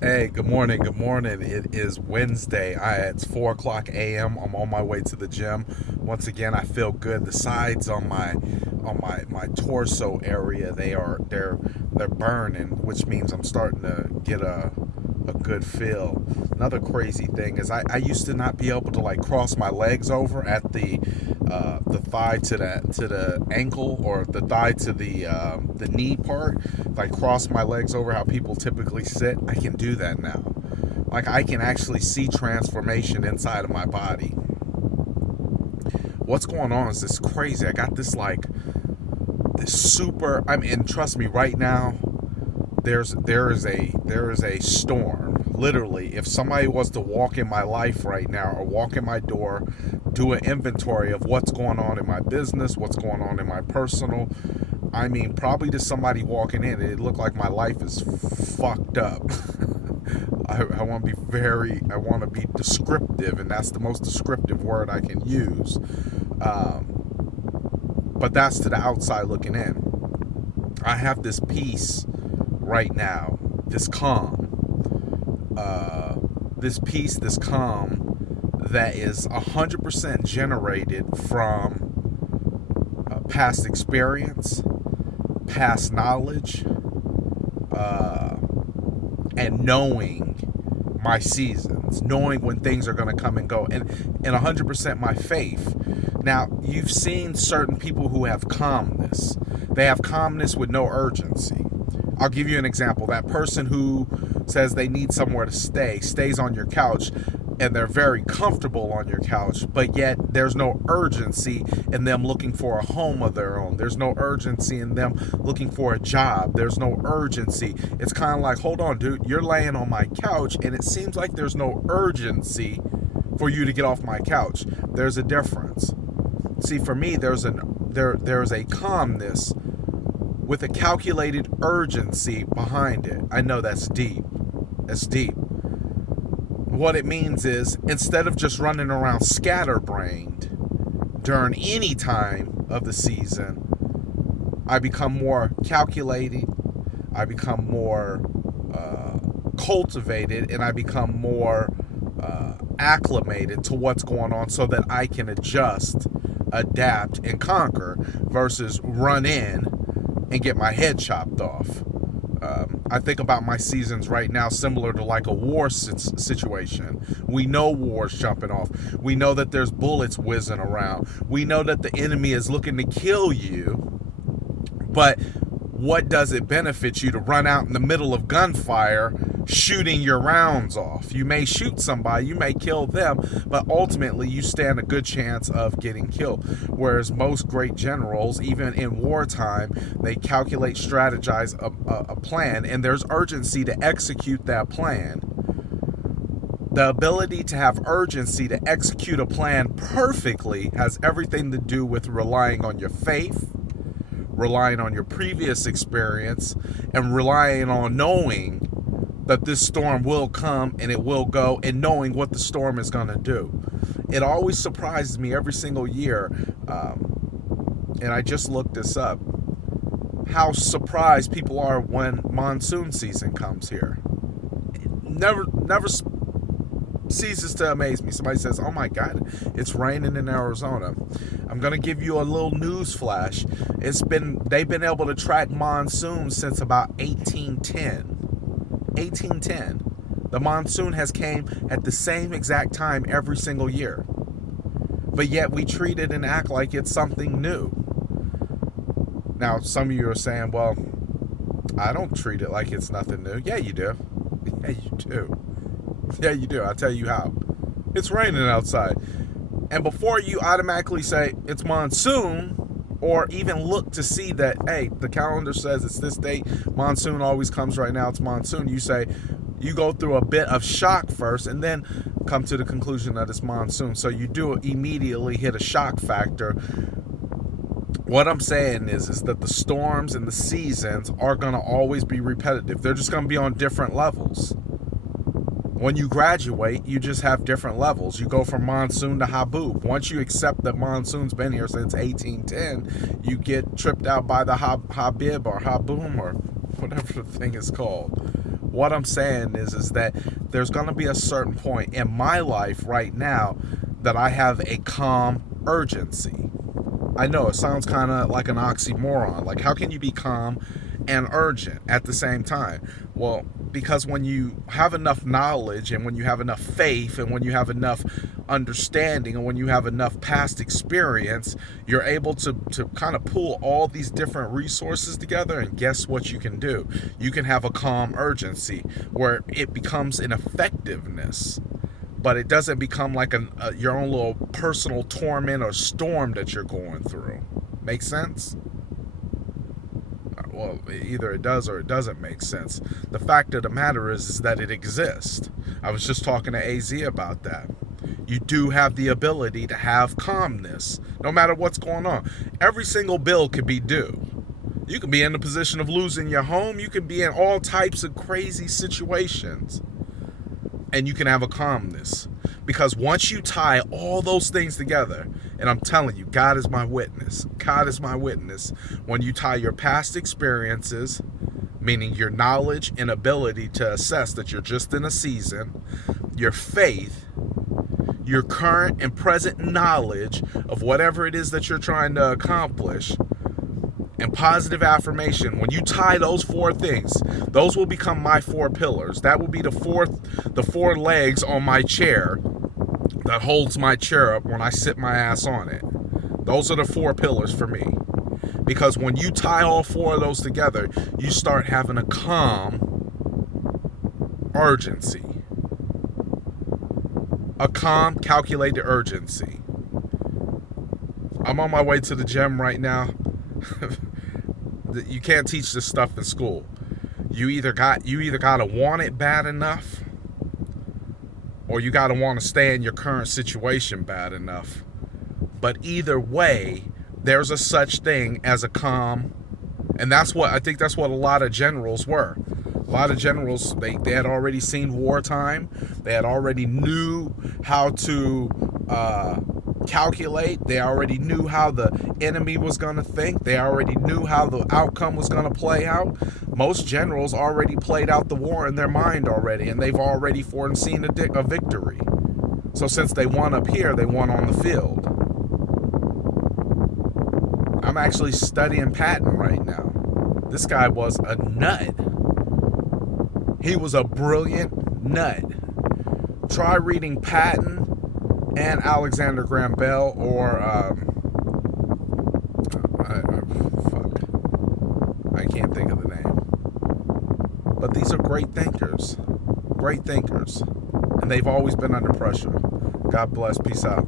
Hey, good morning. Good morning. It is Wednesday. It's 4 o'clock a.m. I'm on my way to the gym. Once again, I feel good. The sides on my torso area they're burning, which means I'm starting to get a good feel. Another crazy thing is I used to not be able to like cross my legs over at the thigh to the ankle, or the thigh to the knee part. If I cross my legs over how people typically sit, I can do that now. Like, I can actually see transformation inside of my body. What's going on is this crazy. I got this super. I mean, and trust me, right now there is a storm. Literally, if somebody was to walk in my life right now, or walk in my door, do an inventory of what's going on in my business, what's going on in my personal, I mean, probably to somebody walking in, it looked like my life is fucked up. I want to be descriptive, and that's the most descriptive word I can use. But that's to the outside looking in. I have this peace right now, this calm, this peace, this calm that is 100% generated from past experience, past knowledge, uh, and knowing my seasons, knowing when things are going to come and go, and 100% my faith. Now, you've seen certain people who have calmness. They have calmness with no urgency. I'll give you an example. That person who says they need somewhere to stay stays on your couch, and they're very comfortable on your couch, but yet there's no urgency in them looking for a home of their own. There's no urgency in them looking for a job. There's no urgency. It's kind of like, hold on, dude, you're laying on my couch, and it seems like there's no urgency for you to get off my couch. There's a difference. See, for me, there's a calmness with a calculated urgency behind it. I know that's deep. That's deep. What it means is, instead of just running around scatterbrained during any time of the season, I become more calculated, I become more cultivated, and I become more acclimated to what's going on, so that I can adjust, adapt, and conquer, versus run in and get my head chopped off. I think about my seasons right now similar to like a war situation. We know war's jumping off. We know that there's bullets whizzing around. We know that the enemy is looking to kill you. But what does it benefit you to run out in the middle of gunfire shooting your rounds off? You may shoot somebody, you may kill them, but ultimately you stand a good chance of getting killed. Whereas most great generals, even in wartime, they calculate, strategize a plan, and there's urgency to execute that plan. The ability to have urgency to execute a plan perfectly has everything to do with relying on your faith, relying on your previous experience, and relying on knowing that this storm will come and it will go, and knowing what the storm is going to do. It always surprises me every single year, and I just looked this up, how surprised people are when monsoon season comes here. Never ceases to amaze me. Somebody says, oh my God, it's raining in Arizona. I'm going to give you a little news flash. They've been able to track monsoons since about 1810. 1810. The monsoon has came at the same exact time every single year. But yet we treat it and act like it's something new. Now, some of you are saying, well, I don't treat it like it's nothing new. Yeah, you do. Yeah, you do. Yeah, you do. I'll tell you how. It's raining outside. And before you automatically say it's monsoon, or even look to see that, hey, the calendar says it's this date, monsoon always comes right now, it's monsoon, you go through a bit of shock first, and then come to the conclusion that it's monsoon. So you do immediately hit a shock factor. What I'm saying is that the storms and the seasons are going to always be repetitive. They're just going to be on different levels. When you graduate, you just have different levels. You go from monsoon to haboob. Once you accept that monsoon's been here since 1810, you get tripped out by the habib or haboom or whatever the thing is called. What I'm saying is that there's going to be a certain point in my life right now that I have a calm urgency. I know it sounds kind of like an oxymoron. Like, how can you be calm and urgent at the same time? Well, because when you have enough knowledge and when you have enough faith and when you have enough understanding and when you have enough past experience, you're able to kind of pull all these different resources together, and guess what you can do? You can have a calm urgency where it becomes an effectiveness, but it doesn't become like your own little personal torment or storm that you're going through. Make sense? Well, either it does or it doesn't make sense. The fact of the matter is that it exists. I was just talking to AZ about that. You do have the ability to have calmness, no matter what's going on. Every single bill could be due. You can be in the position of losing your home. You can be in all types of crazy situations. And you can have a calmness. Because once you tie all those things together, and I'm telling you, God is my witness. God is my witness. When you tie your past experiences, meaning your knowledge and ability to assess that you're just in a season, your faith, your current and present knowledge of whatever it is that you're trying to accomplish, and positive affirmation, when you tie those four things, those will become my four pillars. That will be the four legs on my chair that holds my chair up when I sit my ass on it. Those are the four pillars for me. Because when you tie all four of those together, you start having a calm urgency. A calm, calculated urgency. I'm on my way to the gym right now. You can't teach this stuff in school. You either gotta want it bad enough, or you gotta want to stay in your current situation bad enough. But either way, there's a such thing as a calm, and that's what I think. That's what a lot of generals were. A lot of generals, they had already seen wartime. They had already knew how to calculate. They already knew how the enemy was going to think. They already knew how the outcome was going to play out. Most generals already played out the war in their mind already, and they've already foreseen a victory. So since they won up here, they won on the field. I'm actually studying Patton right now. This guy was a nut. He was a brilliant nut. Try reading Patton and Alexander Graham Bell, or I can't think of the name. But these are great thinkers, and they've always been under pressure. God bless. Peace out.